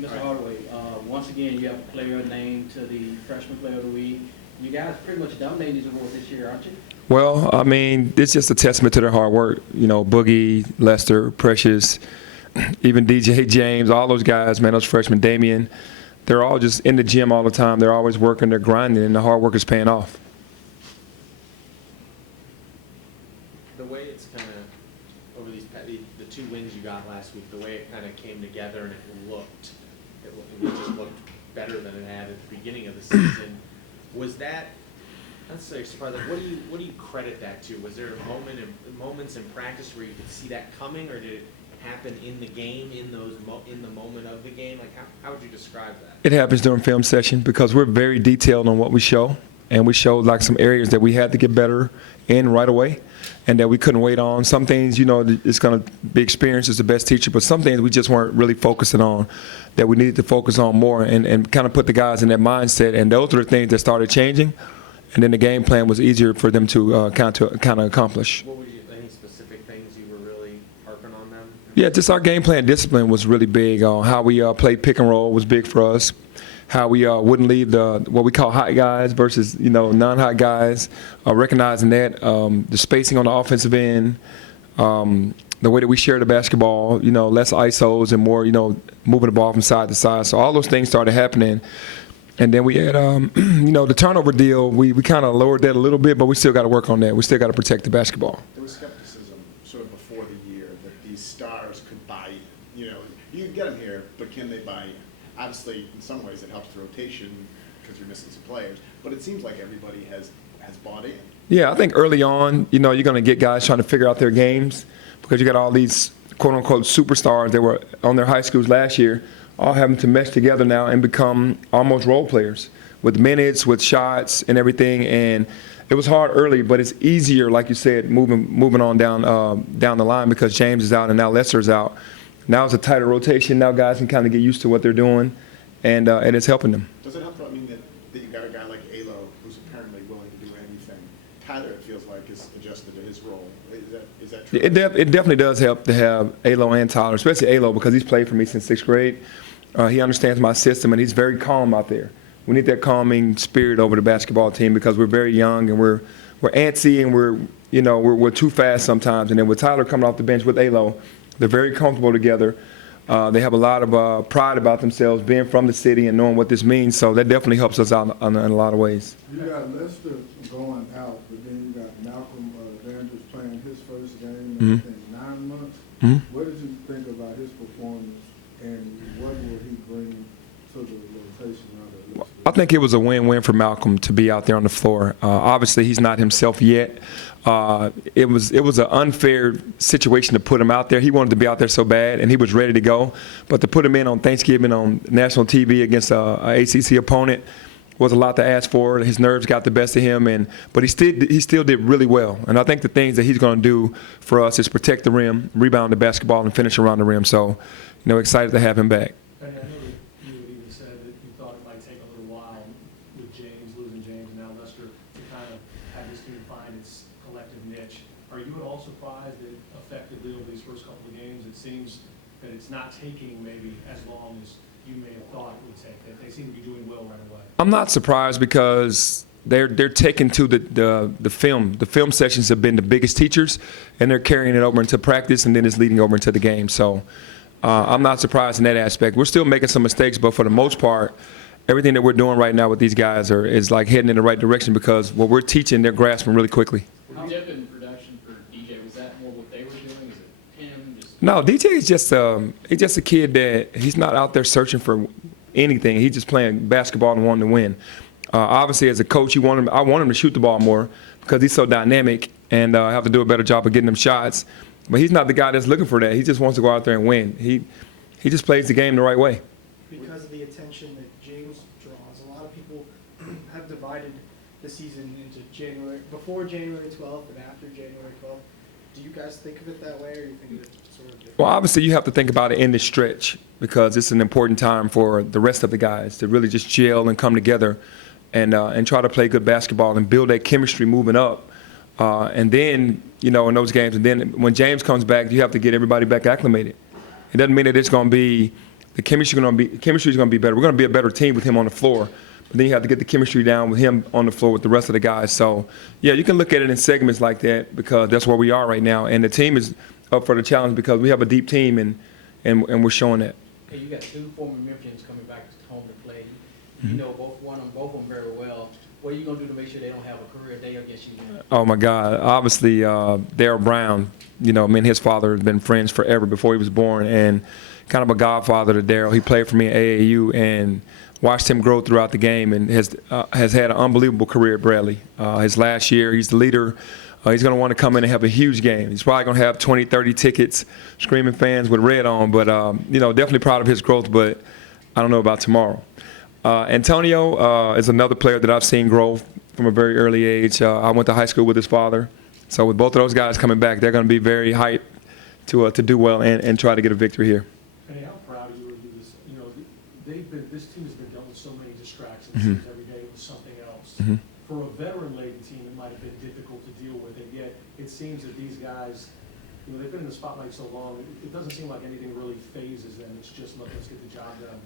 Mr. Hardaway, once again, you have a player named to the Freshman Player of the Week. You guys pretty much dominated these awards this year, aren't you? Well, I mean, it's just a testament to their hard work. You know, Boogie, Lester, Precious, even DJ, James, all those guys, man, those freshmen, Damian, they're all just in the gym all the time. They're always working, they're grinding, and the hard work is paying off. The way it's kind of, over the 2 wins you got last week, the way it kind of came together and it just looked better than it had at the beginning of the season. Was that, let's say, surprising? What do you credit that to? Was there moments in practice where you could see that coming, or did it happen in the game, in the moment of the game? Like, how would you describe that? It happens during film session because we're very detailed on what we show, and we showed like some areas that we had to get better in right away and that we couldn't wait on. Some things, you know, it's going to be experience is the best teacher, but some things we just weren't really focusing on that we needed to focus on more and kind of put the guys in that mindset. And those are the things that started changing, and then the game plan was easier for them to kind of accomplish. What were any specific things you were really harping on them? Yeah, just our game plan discipline was really big. How we played pick and roll was big for us. How we wouldn't leave what we call hot guys versus, you know, non-hot guys. Recognizing that, the spacing on the offensive end, the way that we share the basketball, you know, less ISOs and more, you know, moving the ball from side to side. So all those things started happening. And then we had, you know, the turnover deal, we kind of lowered that a little bit, but we still got to work on that. We still got to protect the basketball. There was skepticism sort of before the year that these stars could buy, you know, you can get them here, but can they buy in? Obviously, in some ways, it helps the rotation because you're missing some players, but it seems like everybody has bought in. Yeah, I think early on, you know, you're going to get guys trying to figure out their games because you got all these quote-unquote superstars that were on their high schools last year all having to mesh together now and become almost role players with minutes, with shots and everything. And it was hard early, but it's easier, like you said, moving on down the line because James is out and now Lester's out. Now it's a tighter rotation. Now guys can kind of get used to what they're doing, and it's helping them. Does it help, I mean, that you got a guy like Alo who's apparently willing to do anything? Tyler, it feels like, is adjusted to his role. Is that true? It definitely does help to have Alo and Tyler, especially Alo because he's played for me since 6th grade. He understands my system, and he's very calm out there. We need that calming spirit over the basketball team because we're very young and we're antsy and we're too fast sometimes. And then with Tyler coming off the bench with Alo, they're very comfortable together. They have a lot of pride about themselves, being from the city and knowing what this means. So that definitely helps us out in a lot of ways. You got Lester going out, but then you got Malcolm Brogdon playing his first game in 9 months. Mm-hmm. What did you think about his performance, and what will he bring to the rotation of Lester? I think it was a win-win for Malcolm to be out there on the floor. Obviously, he's not himself yet. It was an unfair situation to put him out there. He wanted to be out there so bad, and he was ready to go. But to put him in on Thanksgiving on national TV against an ACC opponent was a lot to ask for. His nerves got the best of him, but he still did really well. And I think the things that he's going to do for us is protect the rim, rebound the basketball, and finish around the rim. So, excited to have him back. Penny, I know you even said that you thought it might take a little while with losing James, and now Lester, to kind of have this team find its collective niche. Are you at all surprised that effectively over these first couple of games, it seems that it's not taking maybe as long as you may have thought it would take, that they seem to be doing well right away? I'm not surprised because they're taking to the film. The film sessions have been the biggest teachers, and they're carrying it over into practice, and then it's leading over into the game. So I'm not surprised in that aspect. We're still making some mistakes, but for the most part, everything that we're doing right now with these guys is like heading in the right direction because what we're teaching, they're grasping really quickly. How dip in production for DJ? Was that more what they were doing? Is it him? No, DJ is just a kid that he's not out there searching for anything. He's just playing basketball and wanting to win. Obviously, as a coach, I want him to shoot the ball more because he's so dynamic, and I have to do a better job of getting him shots. But he's not the guy that's looking for that. He just wants to go out there and win. He just plays the game the right way. Because of the attention that James draws, a lot of people have divided the season into before January 12th and after January 12th. Do you guys think of it that way, or you think of it sort of different? Well, obviously, you have to think about it in this stretch because it's an important time for the rest of the guys to really just gel and come together and try to play good basketball and build that chemistry moving up. And then, in those games, and then when James comes back, you have to get everybody back acclimated. It doesn't mean that it's going to be the chemistry is going to be better. We're going to be a better team with him on the floor. But then you have to get the chemistry down with him on the floor with the rest of the guys. So, yeah, you can look at it in segments like that because that's where we are right now. And the team is up for the challenge because we have a deep team and we're showing that. Hey, you got two former Memphians coming back home to play. You know both of them very well. What are you going to do to make sure they don't have a career day against you? Oh, my God. Obviously, Darryl Brown, me and his father have been friends forever before he was born, and kind of a godfather to Darryl. He played for me at AAU and watched him grow throughout the game and has had an unbelievable career at Bradley. His last year, he's the leader. He's going to want to come in and have a huge game. He's probably going to have 20, 30 tickets, screaming fans with red on. But, definitely proud of his growth, but I don't know about tomorrow. Antonio is another player that I've seen grow from a very early age. I went to high school with his father. So with both of those guys coming back, they're going to be very hyped to do well and try to get a victory here. Penny, how proud of you are you? This team has been dealt with so many distractions. Mm-hmm. Every day was something else. Mm-hmm. For a veteran-laden team, it might have been difficult to deal with, and yet it seems that these guys, they've been in the spotlight so long, it doesn't seem like anything really phases them. It's just, look, let's get the job done.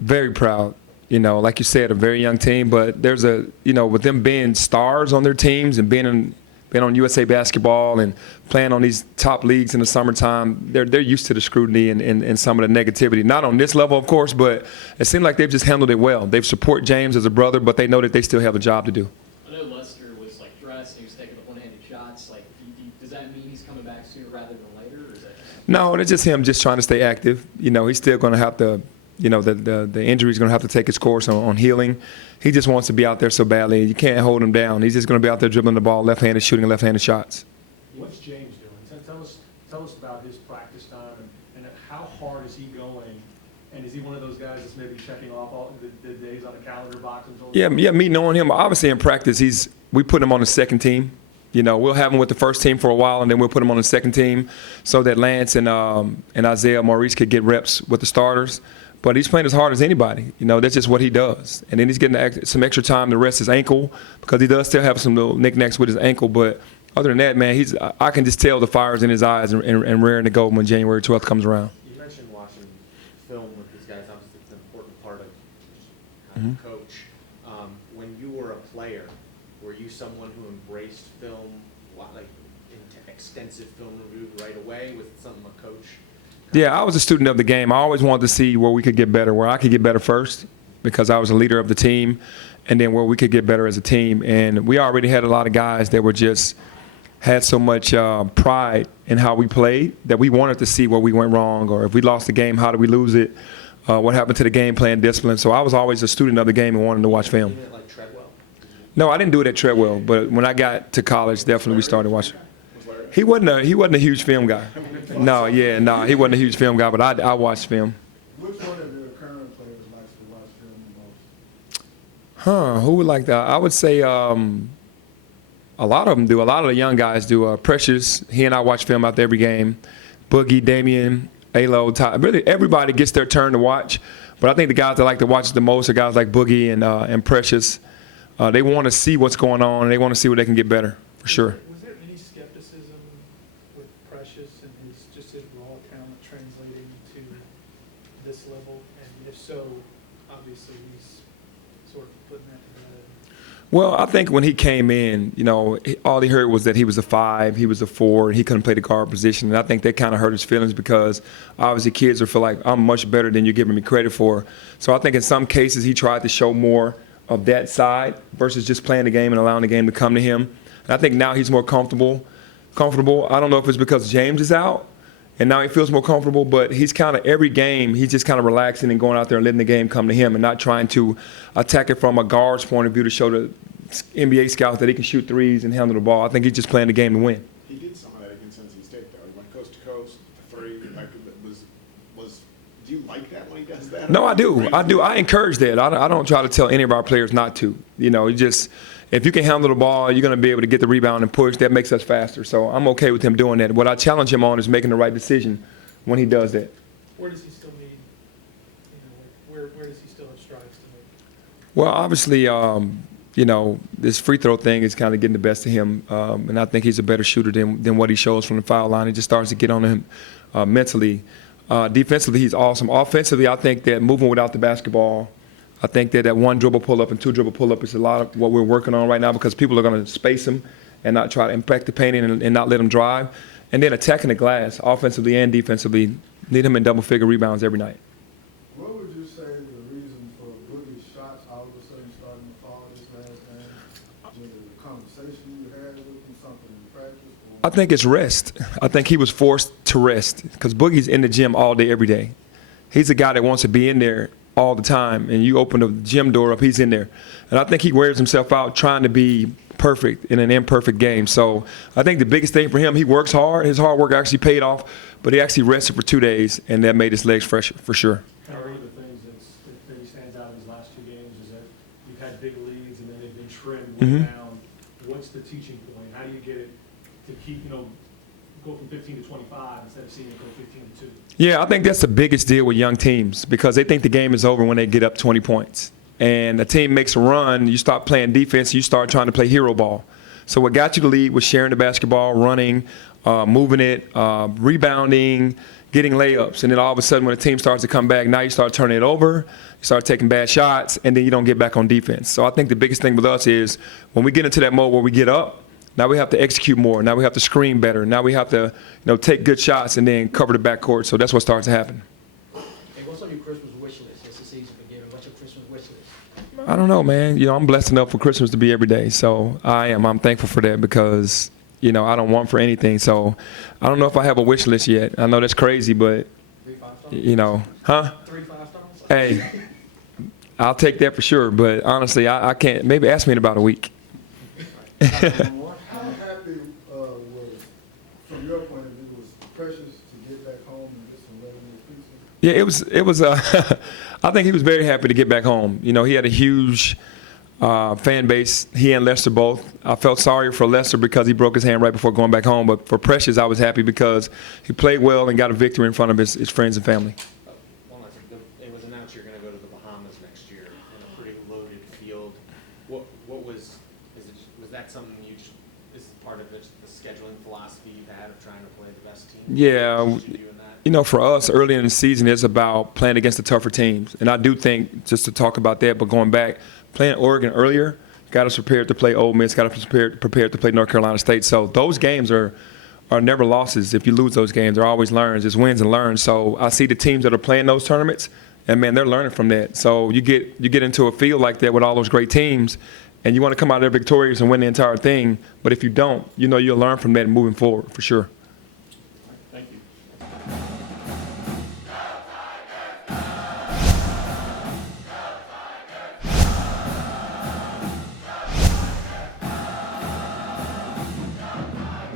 Very proud. Like you said, a very young team, but there's with them being stars on their teams and being on USA Basketball and playing on these top leagues in the summertime, they're used to the scrutiny and some of the negativity. Not on this level, of course, but it seemed like they've just handled it well. They've support James as a brother, but they know that they still have a job to do. I know Lester was dressed and he was taking the one-handed shots. Does that mean he's coming back sooner rather than later? Or is that No, it's just him just trying to stay active. He's still going to have to. The injury is going to have to take its course on healing. He just wants to be out there so badly. You can't hold him down. He's just going to be out there dribbling the ball, left-handed, shooting left-handed shots. What's James doing? Tell us about his practice time and how hard is he going? And is he one of those guys that's maybe checking off all the days on a calendar box? Yeah. Me knowing him, obviously in practice, we put him on the second team. We'll have him with the first team for a while, and then we'll put him on the second team so that Lance and Isaiah Maurice could get reps with the starters. But he's playing as hard as anybody. That's just what he does. And then he's getting some extra time to rest his ankle because he does still have some little knickknacks with his ankle. But other than that, man, I can just tell the fire's in his eyes and raring to go when January 12th comes around. You mentioned watching film with these guys. Obviously, it's an important part of kind of coach. When you were a player, were you someone who embraced film, into extensive film review right away? Was it something a coach? Yeah, I was a student of the game. I always wanted to see where we could get better, where I could get better first because I was a leader of the team, and then where we could get better as a team. And we already had a lot of guys that were just had so much pride in how we played that we wanted to see where we went wrong, or if we lost the game, how did we lose it, what happened to the game plan discipline. So I was always a student of the game and wanted to watch film. You did it like Treadwell? No, I didn't do it at Treadwell, but when I got to college, definitely we started watching. He wasn't a huge film guy. He wasn't a huge film guy, but I watched film. Which one of your current players likes to watch film the most? Who would like that? I would say a lot of them do. A lot of the young guys do. Precious, he and I watch film out there every game. Boogie, Damian, Alo, Ty. Really, everybody gets their turn to watch. But I think the guys that like to watch it the most are guys like Boogie and Precious. They want to see what's going on, and they want to see where they can get better, for sure. Was there any skepticism with Precious and his raw talent translating to this level? And if so, obviously he's sort of putting that to bed. Well, I think when he came in, all he heard was that he was a 5, he was a 4, and he couldn't play the guard position. And I think that kind of hurt his feelings because obviously kids will feel like I'm much better than you're giving me credit for. So I think in some cases he tried to show more of that side versus just playing the game and allowing the game to come to him. And I think now he's more comfortable. I don't know if it's because James is out and now he feels more comfortable, but he's kind of every game, he's just kind of relaxing and going out there and letting the game come to him and not trying to attack it from a guard's point of view to show the NBA scouts that he can shoot threes and handle the ball. I think he's just playing the game to win. He did some of that against NC State, though. He went coast to coast, 3. Do you like that when he does that? No, I do. I encourage that. I don't try to tell any of our players not to. If you can handle the ball, you're going to be able to get the rebound and push. That makes us faster. So I'm okay with him doing that. What I challenge him on is making the right decision when he does that. Where does he still need, where does he still have strides to make? Well, obviously, this free throw thing is kind of getting the best of him. And I think he's a better shooter than what he shows from the foul line. It just starts to get on him mentally. Defensively, he's awesome. Offensively, I think that moving without the basketball, I think that one dribble pull-up and two dribble pull-up is a lot of what we're working on right now because people are going to space him and not try to impact the paint and not let him drive. And then attacking the glass, offensively and defensively, need him in double-figure rebounds every night. What would you say the reason for Boogie's shots all of a sudden starting to fall this last game? Just the conversation you had with him, something in practice? Or? I think it's rest. I think he was forced to rest because Boogie's in the gym all day, every day. He's a guy that wants to be in there all the time, and you open the gym door up, he's in there. And I think he wears himself out trying to be perfect in an imperfect game. So I think the biggest thing for him, he works hard. His hard work actually paid off, but he actually rested for 2 days, and that made his legs fresh for sure. Kind of one of the things that really stands out in these last 2 games is that you've had big leads and then they've been trimmed way down. What's the teaching point? How do you get it to keep, go from 15 to 25 instead of seeing it go 15 to 2? Yeah, I think that's the biggest deal with young teams because they think the game is over when they get up 20 points. And a team makes a run, you stop playing defense, you start trying to play hero ball. So what got you the lead was sharing the basketball, running, moving it, rebounding, getting layups. And then all of a sudden when the team starts to come back, now you start turning it over, you start taking bad shots, and then you don't get back on defense. So I think the biggest thing with us is when we get into that mode where we get up, now we have to execute more. Now we have to screen better. Now we have to, take good shots and then cover the backcourt. So that's what starts to happen. Hey, what's on your Christmas wish list as the season begins? What's your Christmas wish list? I don't know, man. I'm blessed enough for Christmas to be every day. So I am. I'm thankful for that because, I don't want for anything. So I don't know if I have a wish list yet. I know that's crazy, but, 3 5-stars? huh? 3 5-stars? Hey, I'll take that for sure. But honestly, I can't. Maybe ask me in about a week. How happy was, from your point of view, was Precious to get back home and get some regular pizza? Yeah, it was. I think he was very happy to get back home. He had a huge fan base. He and Lester both. I felt sorry for Lester because he broke his hand right before going back home. But for Precious, I was happy because he played well and got a victory in front of his friends and family. One last thing. It was announced you're going to go to the Bahamas next year in a pretty loaded field. What was that something is part of the scheduling philosophy you've had of trying to play the best team? Yeah. What you doing that? For us, early in the season, it's about playing against the tougher teams. And I do think, just to talk about that, but going back, playing Oregon earlier got us prepared to play Ole Miss, got us prepared to play North Carolina State. So those games are never losses. If you lose those games, they're always learns. It's wins and learns. So I see the teams that are playing those tournaments, and, man, they're learning from that. So you get into a field like that with all those great teams, and you want to come out there victorious and win the entire thing. But if you don't, you'll learn from that moving forward for sure.